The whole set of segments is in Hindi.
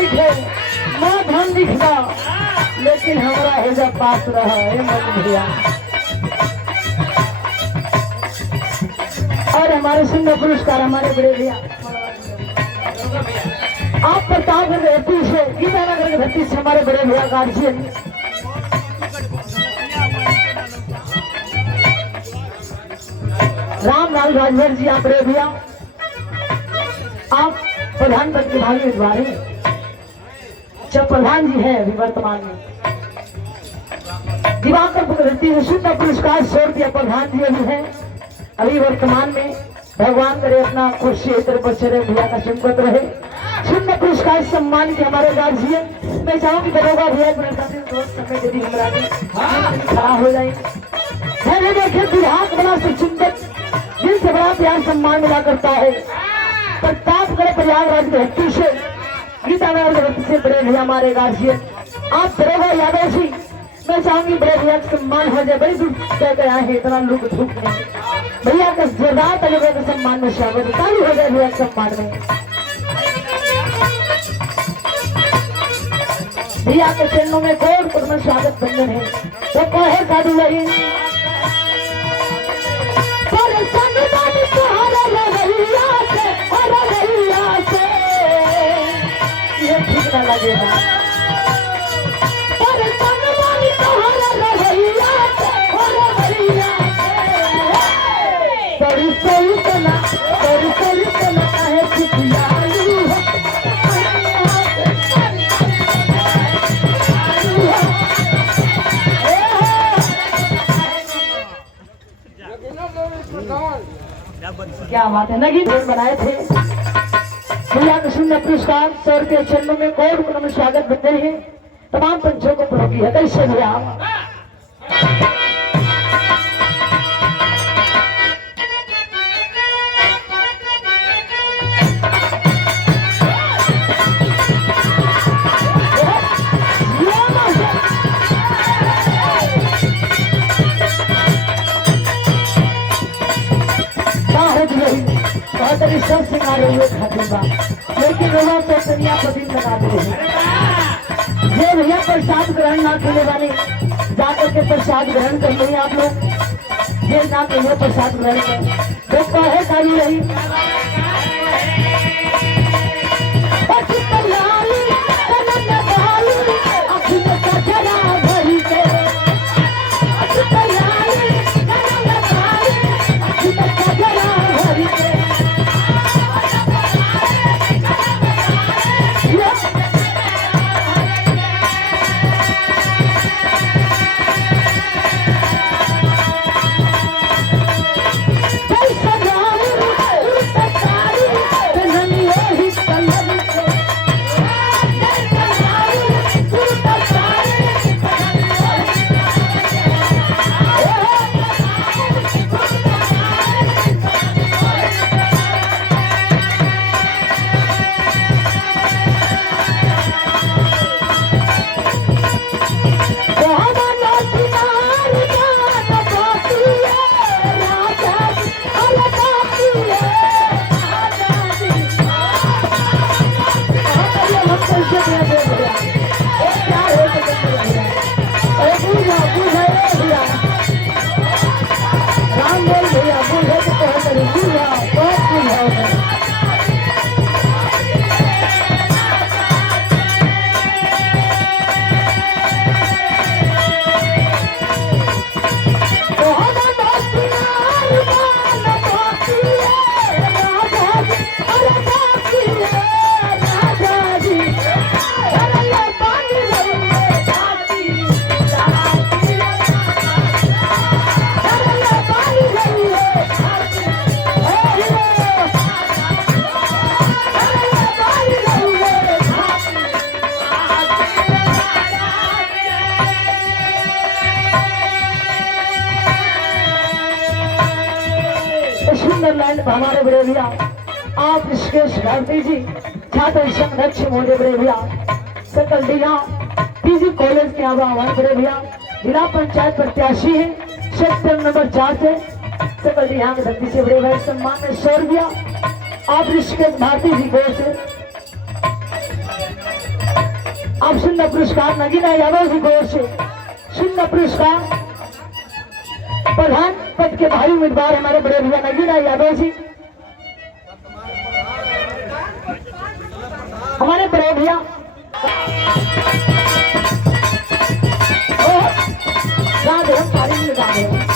बैठे मैं धन दिखता लेकिन हमारा हेजा पास रहा है मन भैया। और हमारे सुंदर पुरस्कार हमारे बड़े भैया आप प्रतापगढ़ धरती से गीतानगर की धरती से हमारे बड़े भैया गार्जियन रामलाल राजभर जी आप बड़े भैया आप प्रधानमंत्री भावी उम्मीदवार हैं जब प्रधान जी है अभी वर्तमान में दिवाकर धरती से शुद्ध पुरस्कार 100 रुपया प्रधान जी अभी है अभी वर्तमान में भगवान करे अपना खुशी इधर बचे रहे भैया का चमकत रहे शुद्ध पुरस्कार सम्मान के हमारे गार्जियन मैं चाहूंगी दरोगा भैया समय यदि हमारा खड़ा हो जाए देखे विभाग बड़ा सुचिंतित जिनसे बड़ा प्यार सम्मान मिला करता है प्रतापगढ़ प्रयागराज धरती से गीतानगर धरती से बड़े भैया हमारे गार्जियन आप दरोगा यादव जी मैं चाहूंगी बड़े भैया का सम्मान हो जाए बड़ी दूर तय कर आए हैं इतना लोग धूप में भैया का जोरदार तरीके के सम्मान में स्वागत चालू हो जाए भैया के सम्मान में भैया के चरणों में कोट कोट में स्वागत बंधन है तो कहे साधु वही ये ठीक ना लगेगा क्या बात है नगी बनाए थे भैया के सुंदर पुरस्कार 100 रुपये चरणों में कोट कोट में स्वागत बंधन है तमाम पंचों को प्रोगी है कैसे भैया सब सिंगारे हुए खाते लेकिन रोमा तो दुनिया को दिन लगा दे ये भैया प्रसाद ग्रहण ना करने वाले जाकर के प्रसाद ग्रहण कर लेंगे आप लोग ये ना के प्रसाद ग्रहण कर तो कहे सारी रही सुंदरलैंड हमारे बड़े भैया आप ऋषिकेश भारती जी छात्र संरक्षक मोटे बड़े भैया सकल दिया पीजी कॉलेज के हमारे बड़े भैया जिला पंचायत प्रत्याशी है सेक्टर नंबर 4 से सकल दिया के धरती से बड़े भाई सम्मान में 100 रुपया आप ऋषिकेश भारती जी को से आप सुंदर पुरस्कार नगीना यादव जी की ओर से सुंदर पुरस्कार प्रधान पद के भारी उम्मीदवार हमारे बड़े भैया नगीना यादव जी, हमारे बड़े भैया गाँव हम तारीफ में गा रहे हैं।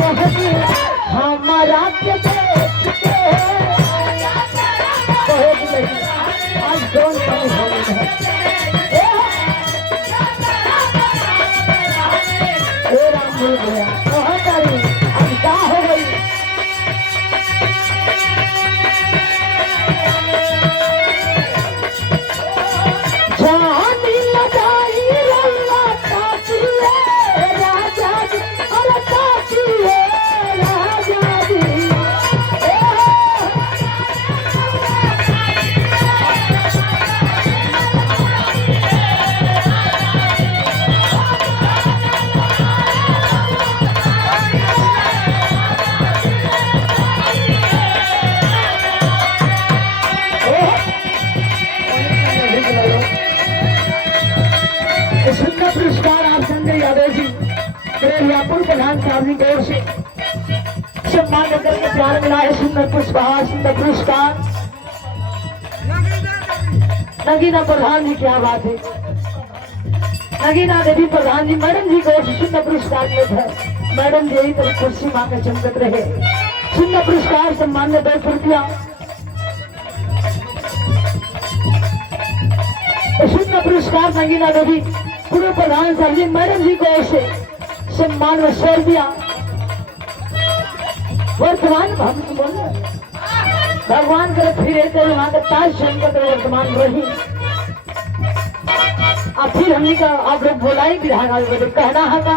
हो गई है हमारा के आज कौन हो गई है राम बोल गया अब क्या हो गई जानी लगाई लल्ला काकी राजा जी अरे काकी राजा जी पुरस्कार आप संजय यादव जी पूर्व प्रधान साहब जी की ओर से सम्मान करके प्यार मिला है। सुंदर पुष्पहार सुंदर पुरस्कार नगीना प्रधान जी, क्या बात है। नगीना देवी प्रधान जी मैडम जी की ओर से सुंदर पुरस्कार में है। मैडम जी यही तरह कुर्सी मांगे चमकत रहे। सुंदर पुरस्कार सम्मान में 200 रुपया। सुंदर पुरस्कार नगीना देवी पूर्व प्रधान साहब जी मैडम जी को से सम्मान में 100 रुपया। वर्तमान भगवान करे फिर वहां का ताज संकट वर्तमान रही। अब फिर हमने का आप लोग बोलाई विधान कहना है का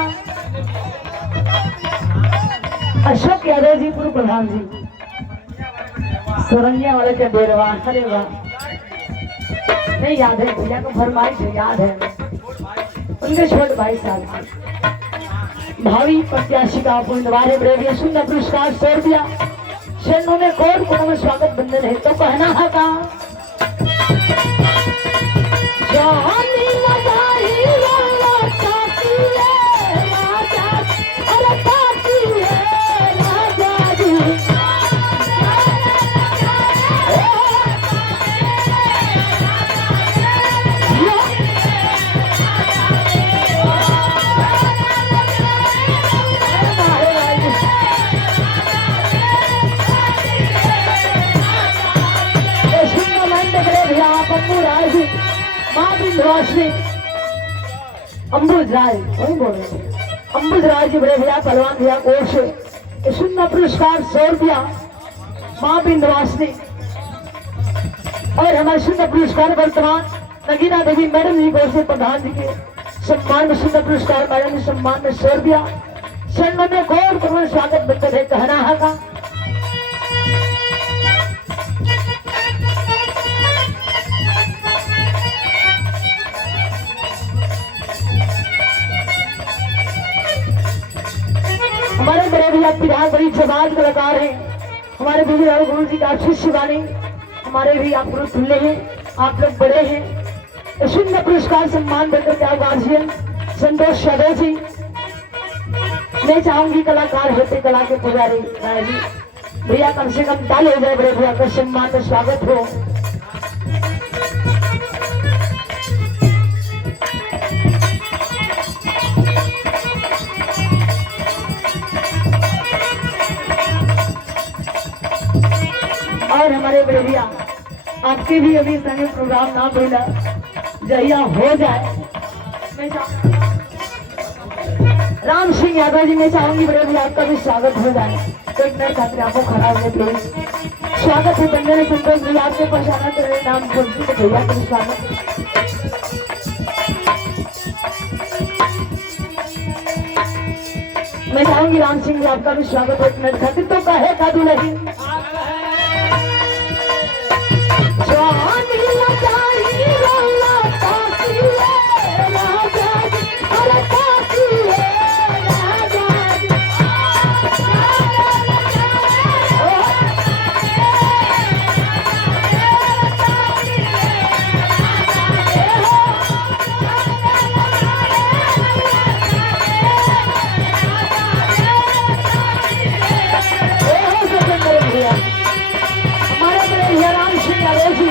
अशोक यादव जी पूर्व प्रधान जी सोरंगिया वाले के डेरवा। अरे वाह नहीं याद है भैया को फरमाइश है, याद है उनके छोटे भाई साहब भावी प्रत्याशी का उम्मीदवार है। बड़े सुंदर पुरस्कार 100 रुपया से उन्होंने कोट कोट में स्वागत बंधन है। तो कहना है का जानी लगाई लल्ला काकी राजा अरे काकी राजा जी अम्बुज राय वही बोल रहे थे। अम्बुज राय जी बड़े भैया पहलवान भैया कोर से सुंदर पुरस्कार 100 रुपया माँ बिंदवासिनी। और हमारे सुंदर पुरस्कार वर्तमान नगीना देवी मैडम जी कोर से प्रधान जी के सम्मान में सुंदर पुरस्कार मैडम जी सम्मान में 100 रुपया सैन्य में गौर पूर्ण स्वागत बंधन है। कहना है का हमारे बड़े भैया बिहार बड़ी समाज कलाकार हैं। हमारे बुजुर्ग गुरु जी का शिष्य वाणी हमारे भी आप गुरु तुल्य हैं, आप लोग बड़े हैं। सुंदर पुरस्कार सम्मान देकर के गार्जियन संतोष यादव जी। मैं चाहूंगी कलाकार होते कला के पुजारी जी भैया कम से कम ताली हो जाए, बड़े भैया का सम्मान में स्वागत हो। और हमारे बड़े भैया आपके भी अभी संगे प्रोग्राम ना बोला जहिया हो जाए। राम सिंह यादव जी मैं चाहूंगी बड़े भैया आपका भी स्वागत हो जाए। तो एक मिनट खातिर आपको खड़ा हो प्लीज। स्वागत है बंदे संतोष भैया आपके पहचाना तो नाम बोलती तो भैया का भी स्वागत। सहयोगी राम सिंह जी आपका भी स्वागत है। एक मिनट खातिर तो कहे का दुल्ही जवानी लगाई रौला ताकी है राजा जी, अरे ताकी है राजा जी। हमारे बड़े भैया राम सिंह यादव जी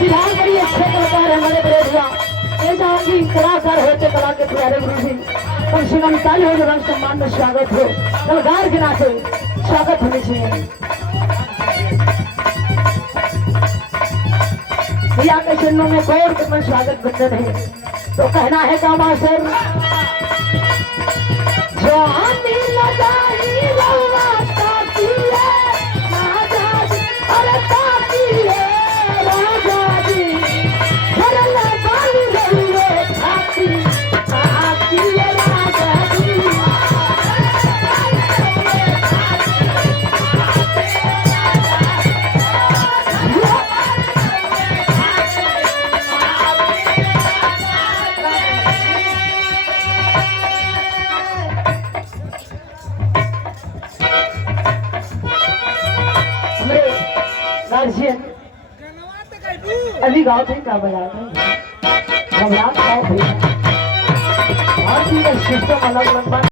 विधान बड़ी अच्छे कलाकार है। हमारे बड़े भैया ये चाहूंगी कलाकार होते कला के प्यारे गुरु जी कम से कम ताली हो जब सम्मान में स्वागत हो, कलाकार के नाते स्वागत होनी चाहिए। भैया के चरणों में गौर के स्वागत बंधन है तो कहना है का मास्टर जवानी लगाई रौला ताकी है राजा जी, अरे ताकी है राजा जी, अरे लगाई रौला ताकी ताकी है राजा जी। गार्जियन अभी गाँव थे क्या बजा रहे हैं सिस्टम अलग अलग